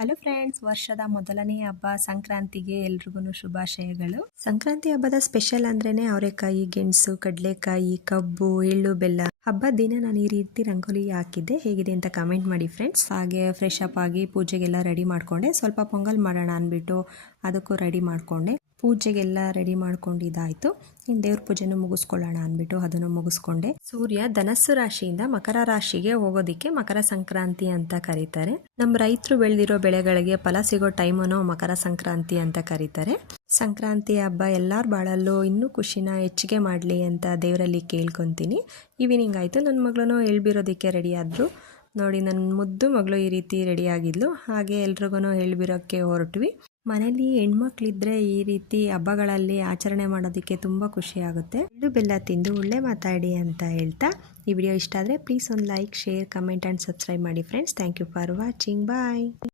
Hello friends, ವರ್ಷದ ಮೊದಲನೇ ಹಬ್ಬ ಸಂಕ್ರಾಂತಿಗೆ ಎಲ್ರಿಗೂ ಶುಭಾಶಯಗಳು. ಸಂಕ್ರಾಂತಿ ಹಬ್ಬದ ಸ್ಪೆಷಲ್ ಅಂದ್ರೇನೆ ಅವರೆಕಾಯಿ, ಗೆಣಸು, ಕಡಲೆಕಾಯಿ, ಕಬ್ಬು, ಎಳ್ಳು, ಬೆಲ್ಲ. ಹಬ್ಬದ ದಿನ ನಾನು ಈ ರೀತಿ ರಂಗೋಲಿ ಹಾಕಿದ್ದೆ. ಹೇಗಿದೆ ಅಂತ ಕಮೆಂಟ್ ಮಾಡಿ ಫ್ರೆಂಡ್ಸ್. ಹಾಗೆ ಫ್ರೆಶ್ ಅಪ್ ಆಗಿ ಪೂಜೆಗೆಲ್ಲ ರೆಡಿ ಮಾಡ್ಕೊಂಡೆ. ಸ್ವಲ್ಪ ಪೊಂಗಲ್ ಮಾಡೋಣ ಅಂದ್ಬಿಟ್ಟು ಅದಕ್ಕೂ ರೆಡಿ ಮಾಡ್ಕೊಂಡೆ. ಪೂಜೆಗೆಲ್ಲ ರೆಡಿ ಮಾಡ್ಕೊಂಡಿದ್ದಾಯ್ತು. ಇನ್ನು ದೇವ್ರ ಪೂಜೆನೂ ಮುಗಿಸ್ಕೊಳ್ಳೋಣ ಅಂದ್ಬಿಟ್ಟು ಅದನ್ನು ಮುಗಿಸ್ಕೊಂಡೆ. ಸೂರ್ಯ ಧನಸ್ಸು ರಾಶಿಯಿಂದ ಮಕರ ರಾಶಿಗೆ ಹೋಗೋದಿಕ್ಕೆ ಮಕರ ಸಂಕ್ರಾಂತಿ ಅಂತ ಕರೀತಾರೆ. ನಮ್ಮ ರೈತರು ಬೆಳೆದಿರೋ ಬೆಳೆಗಳಿಗೆ ಫಲ ಸಿಗೋ ಟೈಮನ್ನು ಮಕರ ಸಂಕ್ರಾಂತಿ ಅಂತ ಕರೀತಾರೆ. ಸಂಕ್ರಾಂತಿ ಹಬ್ಬ ಎಲ್ಲರ ಬಾಳಲ್ಲೂ ಇನ್ನೂ ಖುಷಿನ ಹೆಚ್ಚಿಗೆ ಮಾಡಲಿ ಅಂತ ದೇವರಲ್ಲಿ ಕೇಳ್ಕೊತೀನಿ. ಈವ್ನಿಂಗ್ ಆಯಿತು, ನನ್ನ ಮಗಳೂ ಎಳ್ಬಿರೋದಕ್ಕೆ ರೆಡಿ ಆದರು. ನೋಡಿ, ನನ್ನ ಮುದ್ದು ಮಗಳು ಈ ರೀತಿ ರೆಡಿ ಆಗಿದ್ಲು. ಹಾಗೆ ಎಲ್ರಿಗೂ ಎಳ್ಬಿರೋಕ್ಕೆ ಹೊರಟ್ವಿ. ಮನೇಲಿ ಹೆಣ್ಮಕ್ಳಿದ್ರೆ ಈ ರೀತಿ ಹಬ್ಬಗಳಲ್ಲಿ ಆಚರಣೆ ಮಾಡೋದಕ್ಕೆ ತುಂಬ ಖುಷಿ ಆಗುತ್ತೆ. ಎಳ್ಳು ಬೆಲ್ಲ ತಿಂದು ಒಳ್ಳೆ ಮಾತಾಡಿ ಅಂತ ಹೇಳ್ತಾ, ಈ ವಿಡಿಯೋ ಇಷ್ಟ ಆದರೆ ಪ್ಲೀಸ್ ಒಂದು like, share, comment and subscribe ಮಾಡಿ friends. Thank you for watching. Bye.